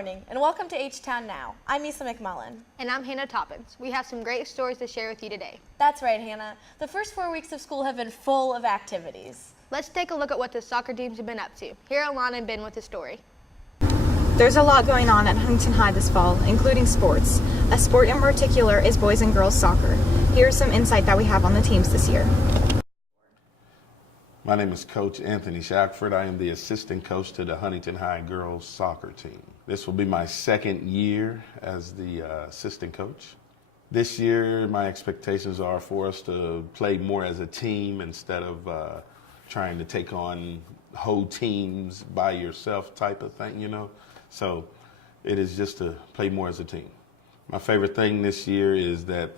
morning, and welcome to H-Town Now. I'm Issa McMullen. And I'm Hannah Toppins. We have some great stories to share with you today. That's right, Hannah. The first 4 weeks of school have been full of activities. Let's take a look at what the soccer teams have been up to. Here are Lana and Ben with the story. There's a lot going on at Huntington High this fall, including sports. A sport in particular is boys and girls soccer. Here's some insight that we have on the teams this year. My name is Coach Anthony Shackford. I am the assistant coach to the Huntington High girls soccer team. This will be my second year as the assistant coach. This year, my expectations are for us to play more as a team instead of trying to take on whole teams by yourself type of thing, you know. So it is just to play more as a team. My favorite thing this year is that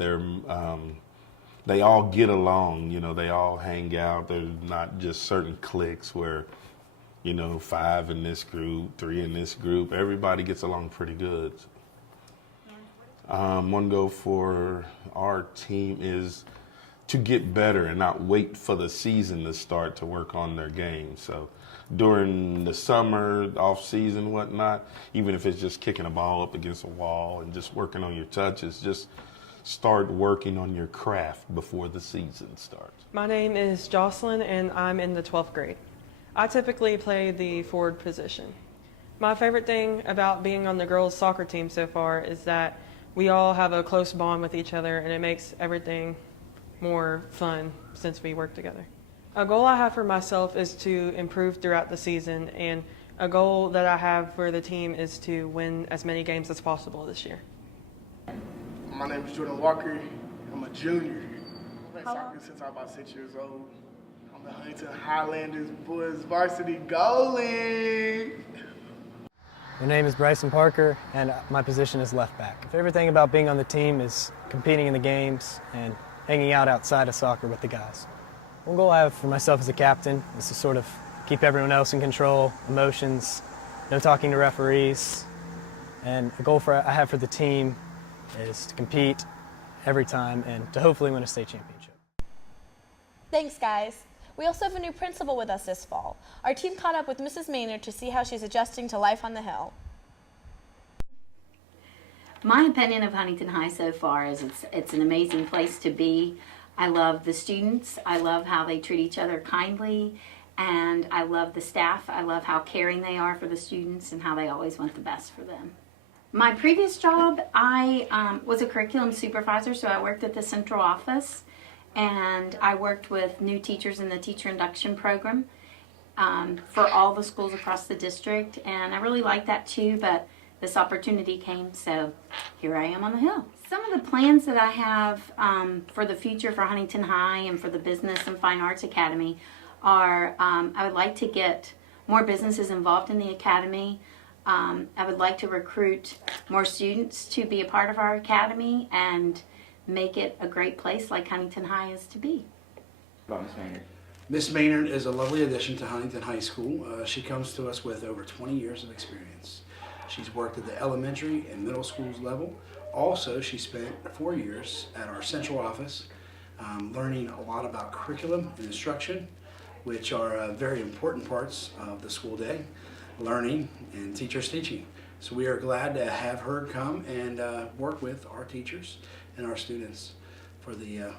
they all get along, you know, they all hang out. There's not just certain cliques where, you know, 5 in this group, 3 in this group. Everybody gets along pretty good. One goal for our team is to get better and not wait for the season to start to work on their game. So during the summer, off season, whatnot, even if it's just kicking a ball up against a wall and just working on your touches, just start working on your craft before the season starts. My name is Jocelyn and I'm in the 12th grade. I typically play the forward position. My favorite thing about being on the girls soccer team so far is that we all have a close bond with each other and it makes everything more fun since we work together. A goal I have for myself is to improve throughout the season, and a goal that I have for the team is to win as many games as possible this year. My name is Jordan Walker. I'm a junior. I've played soccer since I was about 6 years old. I'm the Huntington Highlanders boys varsity goalie. My name is Bryson Parker, and my position is left back. My favorite thing about being on the team is competing in the games and hanging out outside of soccer with the guys. One goal I have for myself as a captain is to sort of keep everyone else in control, emotions, no talking to referees. And a goal I have for the team is to compete every time and to hopefully win a state championship. Thanks, guys. We also have a new principal with us this fall. Our team caught up with Mrs. Maynard to see how she's adjusting to life on the Hill. My opinion of Huntington High so far is it's an amazing place to be. I love the students. I love how they treat each other kindly. And I love the staff. I love how caring they are for the students and how they always want the best for them. My previous job, I was a curriculum supervisor, so I worked at the central office. And I worked with new teachers in the teacher induction program for all the schools across the district. And I really liked that too, but this opportunity came, so here I am on the Hill. Some of the plans that I have for the future for Huntington High and for the Business and Fine Arts Academy are I would like to get more businesses involved in the academy. I would like to recruit more students to be a part of our academy and make it a great place like Huntington High is to be. Miss Maynard is a lovely addition to Huntington High School. She comes to us with over 20 years of experience. She's worked at the elementary and middle schools level. Also, she spent 4 years at our central office learning a lot about curriculum and instruction, which are very important parts of the school day, learning and teachers teaching. So we are glad to have her come and work with our teachers and our students for the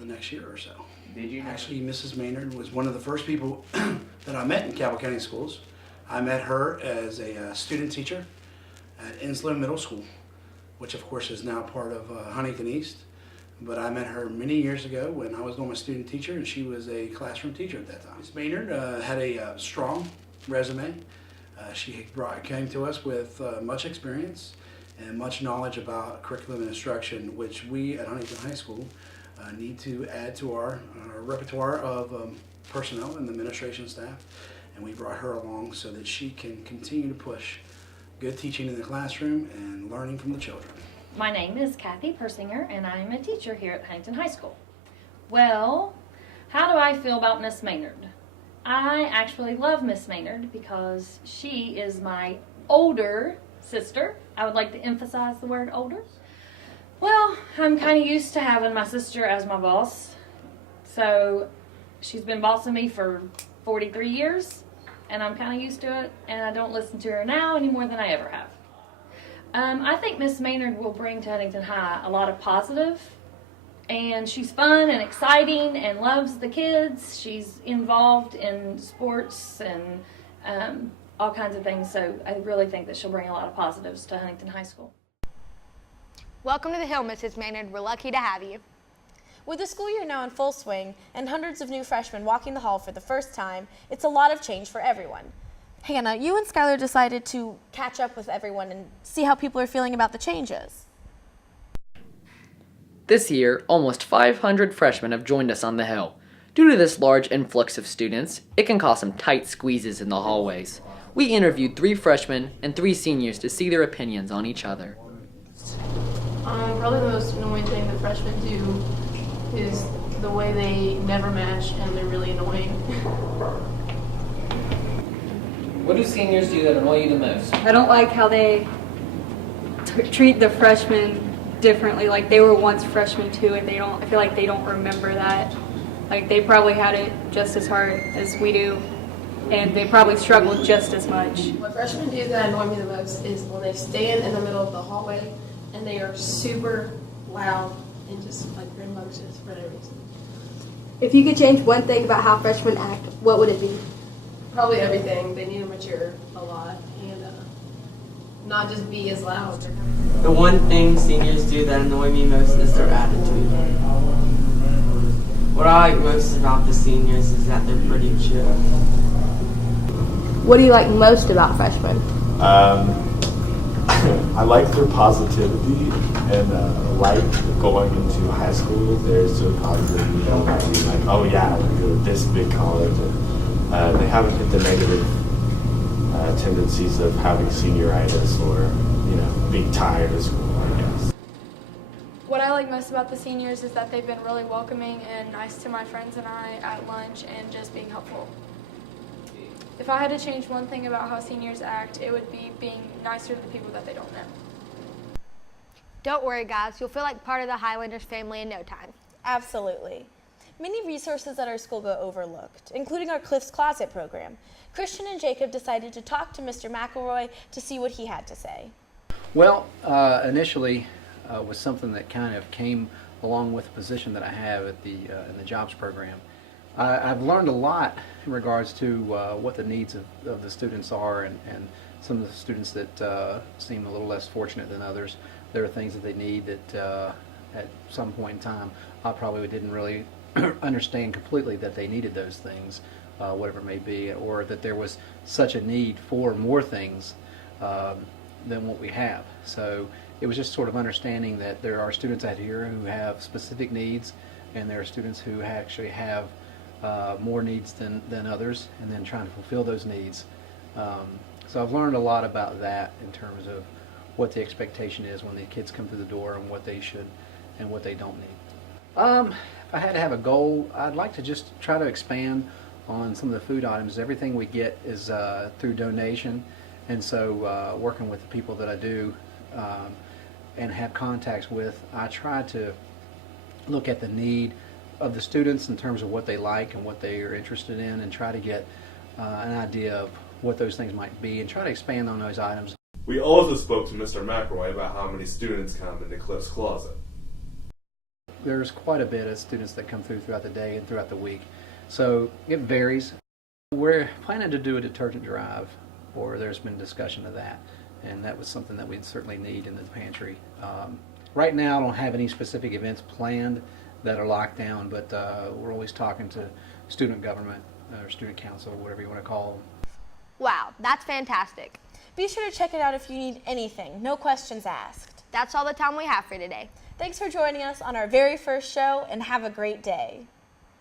next year or so. Did you know? Actually, Mrs. Maynard was one of the first people that I met in Cabell County Schools. I met her as a student teacher at Enslow Middle School, which of course is now part of Huntington East. But I met her many years ago when I was going my student teacher, and she was a classroom teacher at that time. Ms. Maynard had a strong resume. She came to us with much experience and much knowledge about curriculum and instruction, which we at Huntington High School need to add to our repertoire of personnel and the administration staff. And we brought her along so that she can continue to push good teaching in the classroom and learning from the children. My name is Kathy Persinger, and I am a teacher here at Huntington High School. Well, how do I feel about Miss Maynard? I actually love Miss Maynard because she is my older sister. I would like to emphasize the word older. Well, I'm kind of used to having my sister as my boss. So she's been bossing me for 43 years, and I'm kind of used to it, and I don't listen to her now any more than I ever have. I think Miss Maynard will bring to Huntington High a lot of positive, and she's fun and exciting and loves the kids. She's involved in sports and all kinds of things, so I really think that she'll bring a lot of positives to Huntington High School. Welcome to the Hill, Mrs. Maynard. We're lucky to have you. With the school year now in full swing and hundreds of new freshmen walking the hall for the first time, it's a lot of change for everyone. Hannah, you and Skylar decided to catch up with everyone and see how people are feeling about the changes. This year, almost 500 freshmen have joined us on the Hill. Due to this large influx of students, it can cause some tight squeezes in the hallways. We interviewed 3 freshmen and 3 seniors to see their opinions on each other. Probably the most annoying thing that freshmen do is the way they never match, and they're really annoying. What do seniors do that annoy you the most? I don't like how they treat the freshmen differently. Like, they were once freshmen too, and I feel like they don't remember that. Like, they probably had it just as hard as we do, and they probably struggled just as much. What freshmen do that annoy me the most is when they stand in the middle of the hallway and they are super loud and just like rambunctious for no reason. If you could change one thing about how freshmen act, what would it be? Probably everything. They need to mature a lot and not just be as loud. The one thing seniors do that annoy me most is their attitude. What I like most about the seniors is that they're pretty chill. What do you like most about freshmen? I like their positivity, and like going into high school, there's so positive, like, oh yeah, we're going to this big college. And, they haven't hit the negative tendencies of having senioritis or, being tired of school, I guess. What I like most about the seniors is that they've been really welcoming and nice to my friends and I at lunch and just being helpful. If I had to change one thing about how seniors act, it would be being nicer to the people that they don't know. Don't worry, guys. You'll feel like part of the Highlanders family in no time. Absolutely. Many resources at our school go overlooked, including our Cliff's Closet program. Christian and Jacob decided to talk to Mr. McElroy to see what he had to say. Well, initially was something that kind of came along with the position that I have at in the jobs program. I've learned a lot in regards to what the needs of the students are, and some of the students that seem a little less fortunate than others. There are things that they need that at some point in time I probably didn't really understand completely that they needed those things, whatever it may be, or that there was such a need for more things than what we have. So it was just sort of understanding that there are students out here who have specific needs, and there are students who actually have more needs than others, and then trying to fulfill those needs. So I've learned a lot about that in terms of what the expectation is when the kids come through the door, and what they should and what they don't need. If I had to have a goal, I'd like to just try to expand on some of the food items. Everything we get is through donation, and so working with the people that I do and have contacts with, I try to look at the need of the students in terms of what they like and what they are interested in, and try to get an idea of what those things might be, and try to expand on those items. We also spoke to Mr. McElroy about how many students come into Cliff's Closet. There's quite a bit of students that come throughout the day and throughout the week, so it varies. We're planning to do a detergent drive, or there's been discussion of that, and that was something that we'd certainly need in the pantry. Right now I don't have any specific events planned that are locked down, but we're always talking to student government or student council, or whatever you want to call them. Wow, that's fantastic. Be sure to check it out if you need anything. No questions asked. That's all the time we have for today. Thanks for joining us on our very first show, and have a great day.